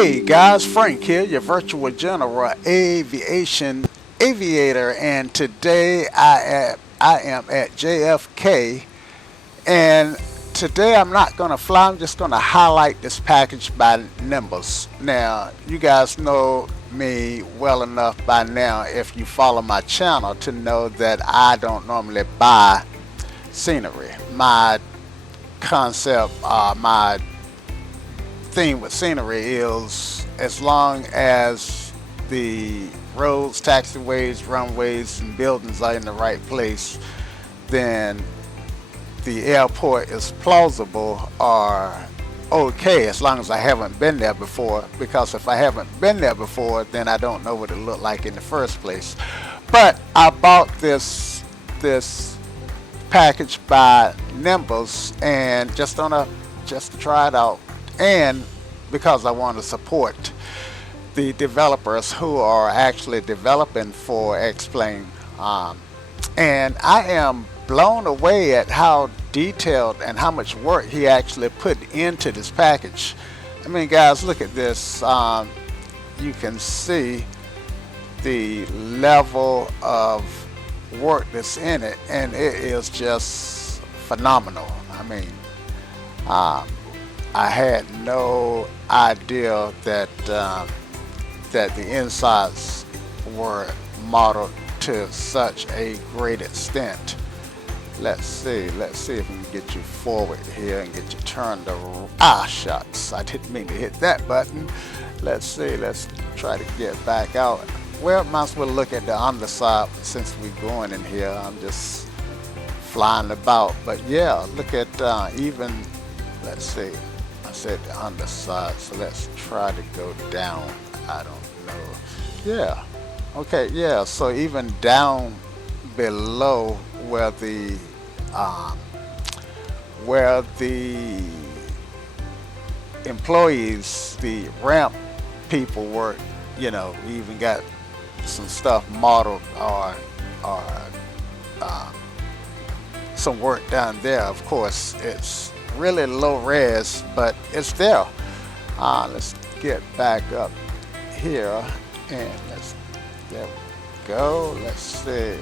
Hey guys, Frank here, your virtual general aviator, and today I am at JFK, and today I'm not gonna fly. I'm just gonna highlight this package by Nimbus. Now, you guys know me well enough by now, if you follow my channel, to know that I don't normally buy scenery. My concept, my theme with scenery is as long as the roads, taxiways, runways, and buildings are in the right place, then the airport is plausible or okay, as long as I haven't been there before. Because if I haven't been there before, then I don't know what it looked like in the first place. But I bought this package by Nimbus, and just to try it out, and because I want to support the developers who are actually developing for X-Plane. And I am blown away at how detailed and how much work he actually put into this package. I mean, guys, look at this. You can see the level of work that's in it, and it is just phenomenal. I mean, I had no idea that that the insides were modeled to such a great extent. Let's see if we can get you forward here and get you turned around. Ah, shucks, I didn't mean to hit that button. Let's see, let's try to get back out. Well, might as well look at the underside since we're going in here. I'm just flying about, but yeah, look at even, let's see, I said the underside, so let's try to go down. I don't know. Yeah, okay, yeah, so even down below where the employees, the ramp people work, you know, we even got some stuff modeled, or uh, some work down there. Of course, it's really low res, but it's there. Let's get back up here, and there we go. Let's see.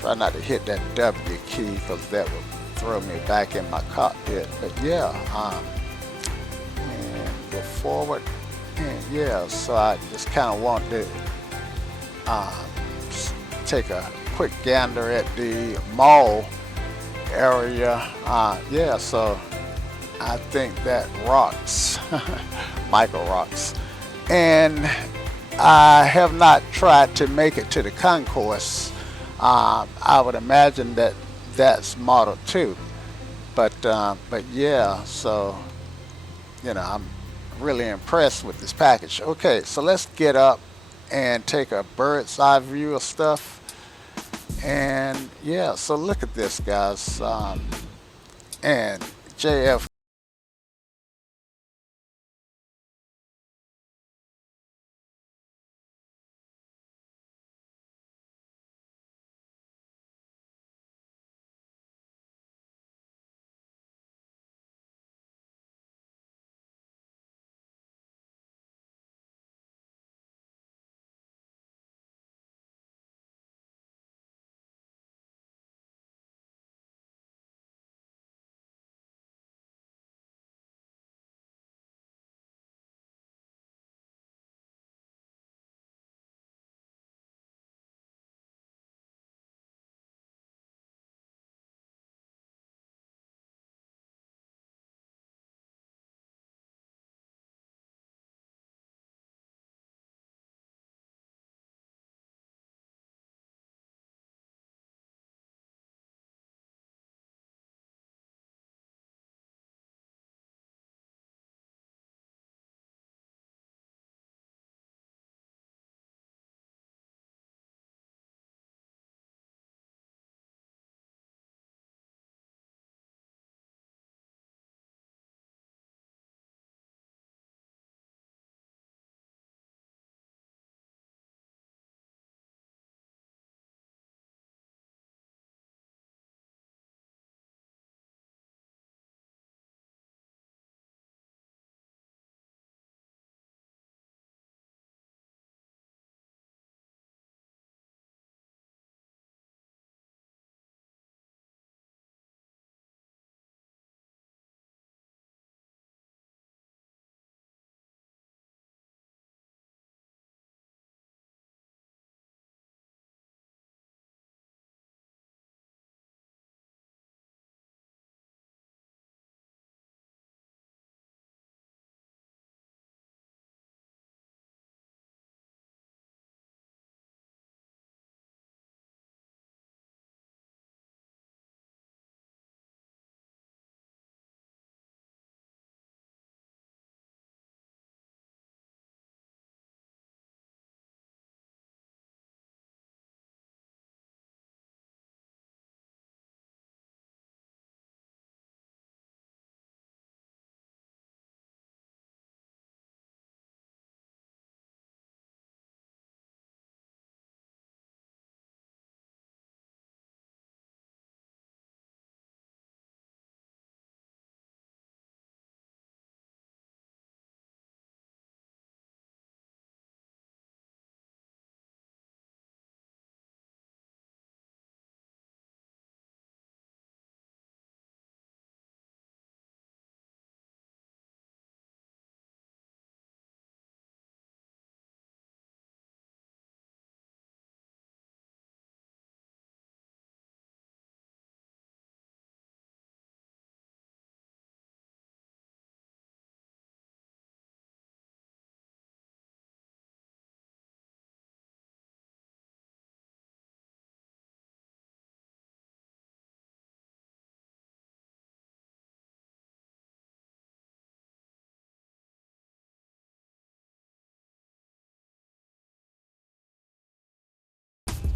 Try not to hit that W key because that will throw me back in my cockpit. But yeah, and go forward. And yeah, so I just kind of want to take a quick gander at the mall area. Yeah, so I think that rocks. Michael rocks. And I have not tried to make it to the concourse. I would imagine that that's Model 2. But yeah, so, you know, I'm really impressed with this package. Okay, so let's get up and take a bird's eye view of stuff. And yeah, so look at this, guys. And JFK.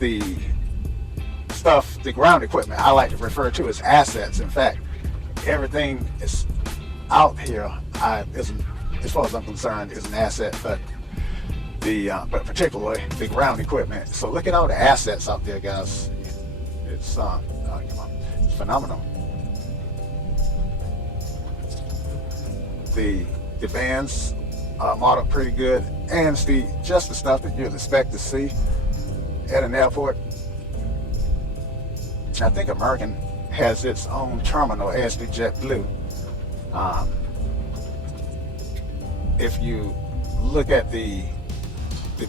the stuff, the ground equipment, I like to refer to as assets. In fact, everything is out here, isn't, as far as I'm concerned, is an asset, but particularly the ground equipment. So look at all the assets out there, guys. It's it's phenomenal. The vans are modeled pretty good, and it's just the stuff that you'd expect to see at an airport. I think American has its own terminal, as do JetBlue. If you look at the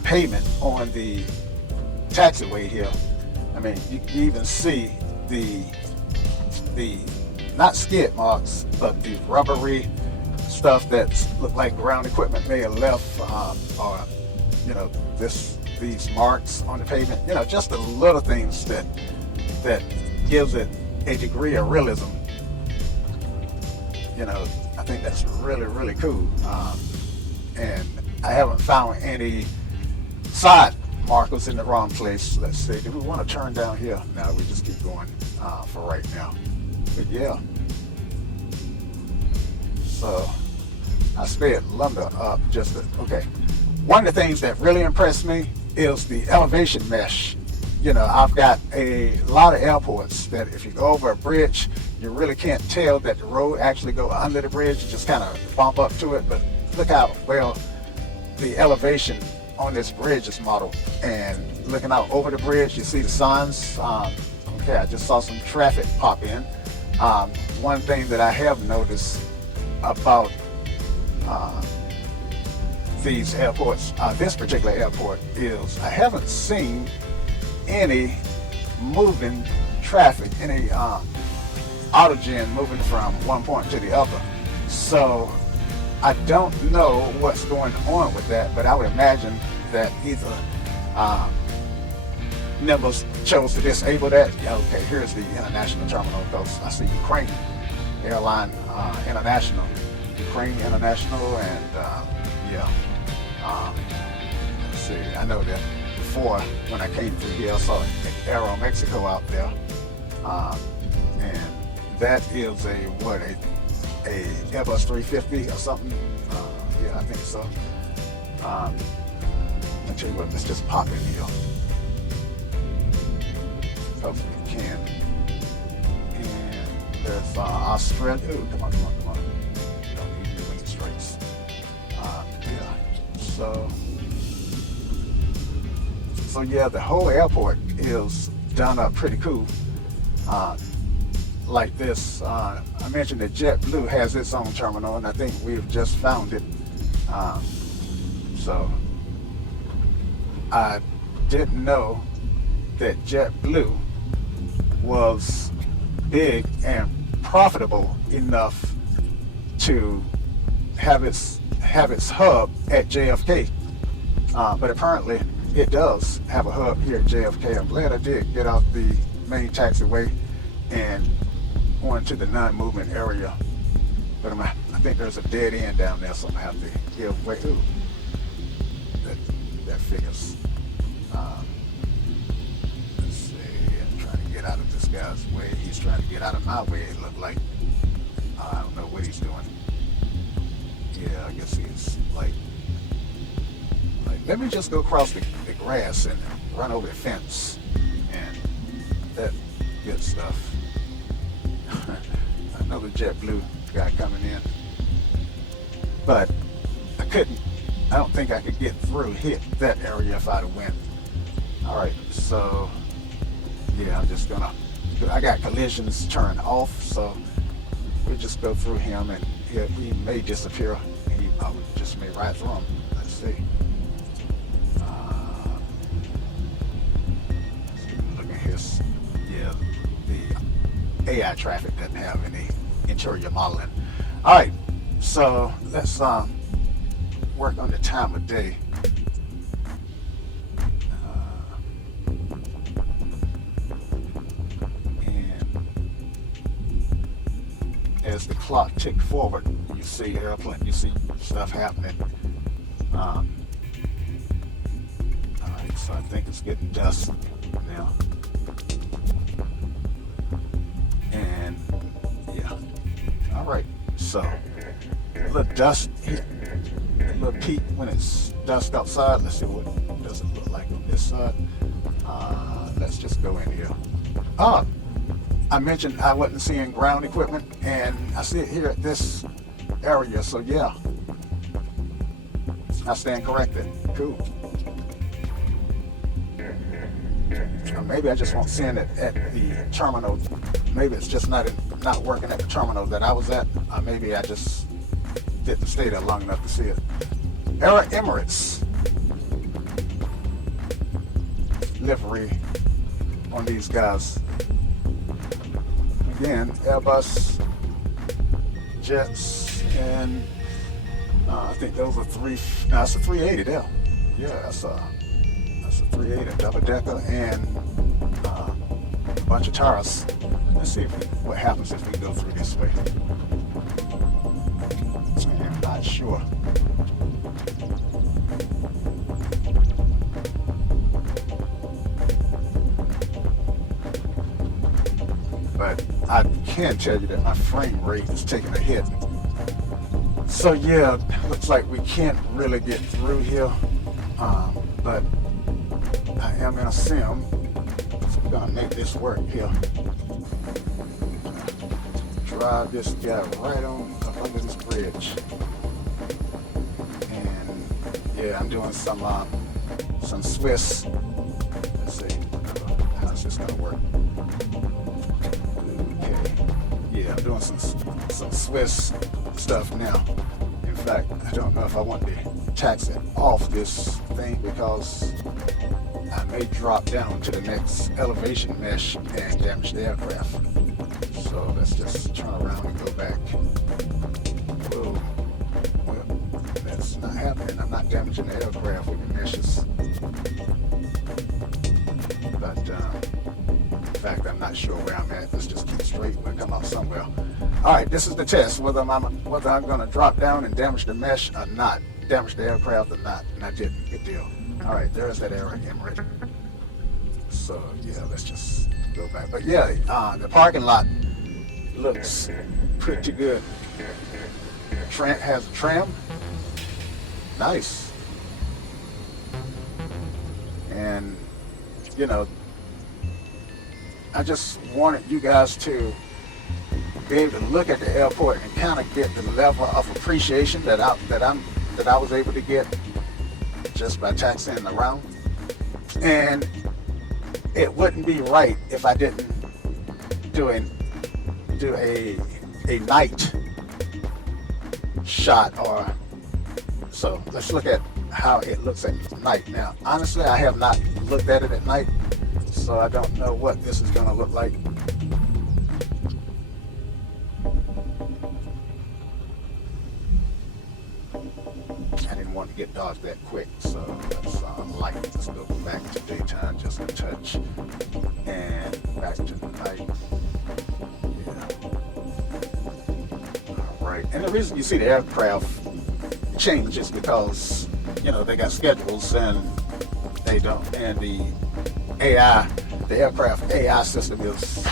pavement on the taxiway here, I mean, you even see the not skid marks, but the rubbery stuff that look like ground equipment may have left, or these marks on the pavement. Just the little things that gives it a degree of realism. I think that's really, really cool. And I haven't found any side markers in the wrong place. Let's see, do we want to turn down here? No, we just keep going for right now. But yeah. So I sped lumber up okay. One of the things that really impressed me is the elevation mesh. I've got a lot of airports that if you go over a bridge, you really can't tell that the road actually go under the bridge. You just kind of bump up to it. But look how well the elevation on this bridge is modeled. And looking out over the bridge, you see the signs. Okay, I just saw some traffic pop in. One thing that I have noticed about these airports, this particular airport, is I haven't seen any moving traffic, any autogen moving from one point to the other. So I don't know what's going on with that, but I would imagine that either Nimbus chose to disable that. Yeah, okay, here's the international terminal, because I see Ukraine Airline International, Ukraine International, and let's see, I know that before, when I came through here, I saw Aero Mexico out there, and that is a Airbus 350 or something. Yeah, I think so. I'll tell you what, let's just pop in here. Hopefully we can. And there's Australia. Ooh, come on. You don't need to wing straights. Yeah, so yeah, the whole airport is done up pretty cool. Like this, I mentioned that JetBlue has its own terminal, and I think we've just found it. So I didn't know that JetBlue was big and profitable enough to have its hub at JFK. But apparently it does have a hub here at JFK. I'm glad I did get out the main taxiway and on to the non-movement area. But I think there's a dead end down there, so I'm gonna have to give way. Ooh, that figures. Let's see, I'm trying to get out of this guy's way. He's trying to get out of my way, it looked like. I don't know what he's doing. Yeah, I guess he's like let me just go across the grass and run over the fence, and that good stuff. Another JetBlue guy coming in, but I don't think I could get through, hit that area if I'd have went. All right, so yeah, I got collisions turned off, so we'll just go through him, and he may disappear. I would just may ride through him. Let's see. Look at his, yeah, the AI traffic doesn't have any interior modeling. All right, so let's work on the time of day. As the clock ticks forward, you see airplane, you see stuff happening. All right, so I think it's getting dusk now. And yeah. All right. So a little dust, a little peak when it's dusk outside. Let's see what does it look like on this side. Let's just go in here. Oh, I mentioned I wasn't seeing ground equipment, and I see it here at this area. So yeah, I stand corrected. Cool. Or maybe I just won't send it at the terminal. Maybe it's just not working at the terminal that I was at. Maybe I just didn't stay there long enough to see it. Air Emirates livery on these guys. Again, Airbus jets, and I think those are three. No, that's a 380 there. Yeah, that's a 380 double decker and a bunch of tires. Let's see what happens if we go through this way. I'm not sure. But I can tell you that my frame rate is taking a hit. So yeah, looks like we can't really get through here. But I am in a sim, so we're gonna make this work here. Drive this guy right on up under this bridge. And yeah, I'm doing some Swiss. Let's see, how's this gonna work? Okay, yeah, I'm doing some Swiss stuff now. In fact, I don't know if I want to tax it off this thing because I may drop down to the next elevation mesh and damage the aircraft. So let's just turn around and go back. Whoa. Well, that's not happening. I'm not damaging the aircraft with the meshes. But in fact, I'm not sure where I'm at. Let's just keep straight. We'll come out somewhere. All right, this is the test, whether I'm going to drop down and damage the mesh or not, damage the aircraft or not, and I didn't. Good deal. All right, there's that Air Emirates. So yeah, let's just go back. But yeah, the parking lot looks pretty good. Has a tram. Nice. And you know, I just wanted you guys to be able to look at the airport and kind of get the level of appreciation that I was able to get just by taxiing around. And it wouldn't be right if I didn't do a night shot. Or so let's look at how it looks at night. Now honestly, I have not looked at it at night, so I don't know what this is going to look like. I didn't want to get dark that quick, so let's light. Let's go back to daytime just a touch, and back to the night. Yeah. All right. And the reason you see the aircraft change is because they got schedules and they don't. And the AI, the aircraft AI system is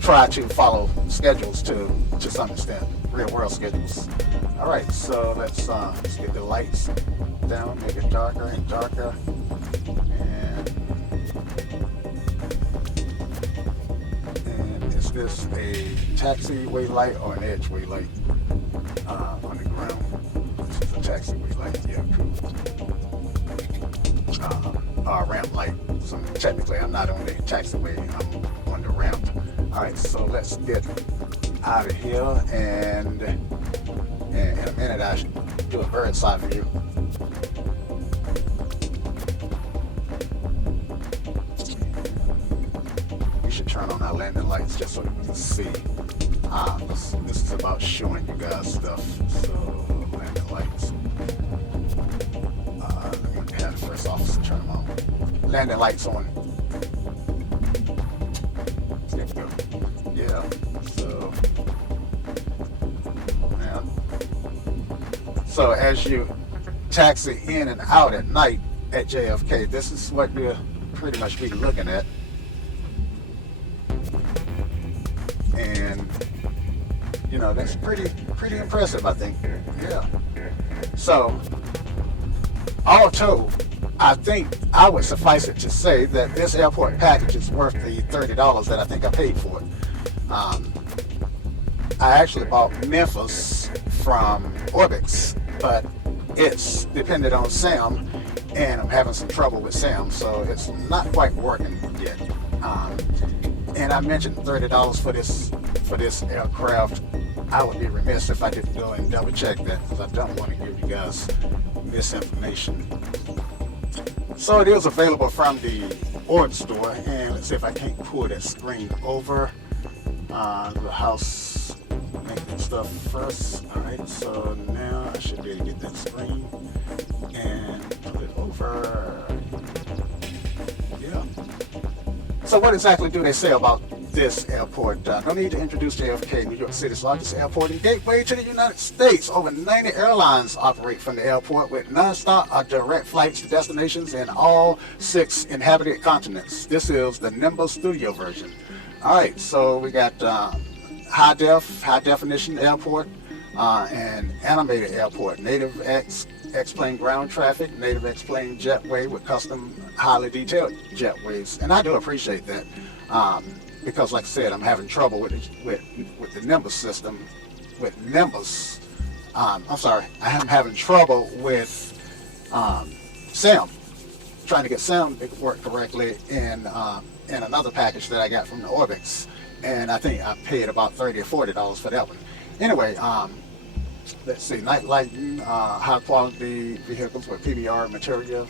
try to follow schedules to some extent, real world schedules. All right, so let's get the lights down, make it darker and darker. And is this a taxiway light or an edgeway light on the ground? This is a taxiway light, yeah, cool. Or a ramp light. So technically I'm not on the taxiway, I'm on the ramp. All right, so let's get out of here, and in a minute I should do a bird's eye view. We should turn on our landing lights just so that we can see. This is about showing you guys stuff. So landing lights. Let me have the first officer turn them on. Landing lights on. There we go. Yeah. So now, so as you taxi in and out at night at JFK. This is what you'll pretty much be looking at. And you know, that's pretty impressive, I think. Yeah. So all told, I think I would suffice it to say that this airport package is worth the $30 that I think I paid for it. I actually bought Memphis from Orbix, but it's dependent on Sam, and I'm having some trouble with Sam, so it's not quite working yet. And I mentioned $30 for this aircraft. I would be remiss if I didn't go and double check that, because I don't want to give you guys misinformation. So it is available from the Orb store, and let's see if I can't pull that screen over. The house maintenance stuff first. Alright, so now I should be able to get that screen and pull it over. Yeah. So what exactly do they say about this airport? No need to introduce JFK, New York City's largest airport and gateway to the United States. Over 90 airlines operate from the airport with non-stop or direct flights to destinations in all 6 inhabited continents. This is the Nimbus Studio version. Alright, so we got high definition airport, and animated airport, native X-plane ground traffic, native X-plane jetway with custom highly detailed jetways, and I do appreciate that, because like I said, I'm having trouble with the Nimbus system. With Nimbus, I'm having trouble with SIM, trying to get SIM to work correctly in another package that I got from the Orbix, and I think I paid about $30 or $40 for that one. Anyway, let's see, night lighting, high quality vehicles with PBR material.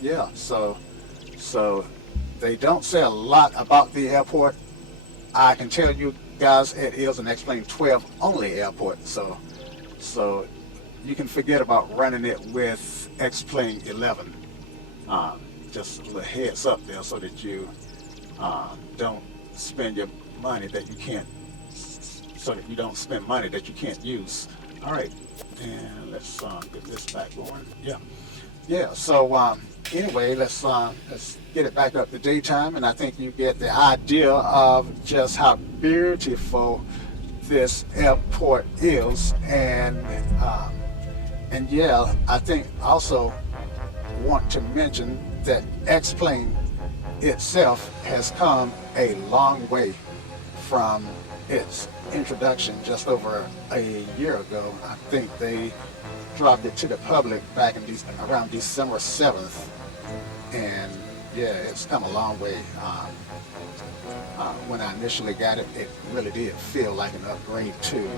Yeah, so they don't say a lot about the airport. I can tell you guys, it is an X-Plane 12 only airport, so you can forget about running it with X-Plane 11. Just a little heads up there, so that you don't spend your money that you can't, so that you don't spend money that you can't use. All right, and let's get this back going. Yeah. So anyway, let's get it back up to daytime, and I think you get the idea of just how beautiful this airport is, and yeah, I think also want to mention that X-Plane itself has come a long way from its introduction just over a year ago. I think they dropped it to the public back in around December 7th, and yeah, it's come a long way. When I initially got it, it really did feel like an upgrade to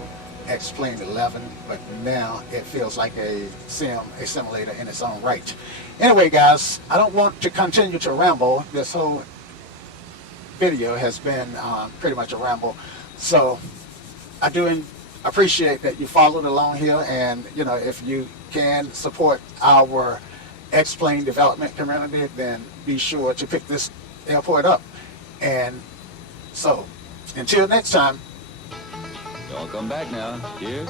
X-Plane 11, but now it feels like a simulator in its own right. Anyway, guys, I don't want to continue to ramble. This whole video has been pretty much a ramble, so I do appreciate that you followed along here, and you know, if you can support our X-Plane development community, then be sure to pick this airport up. And so until next time, Y'all come back now. Cheers.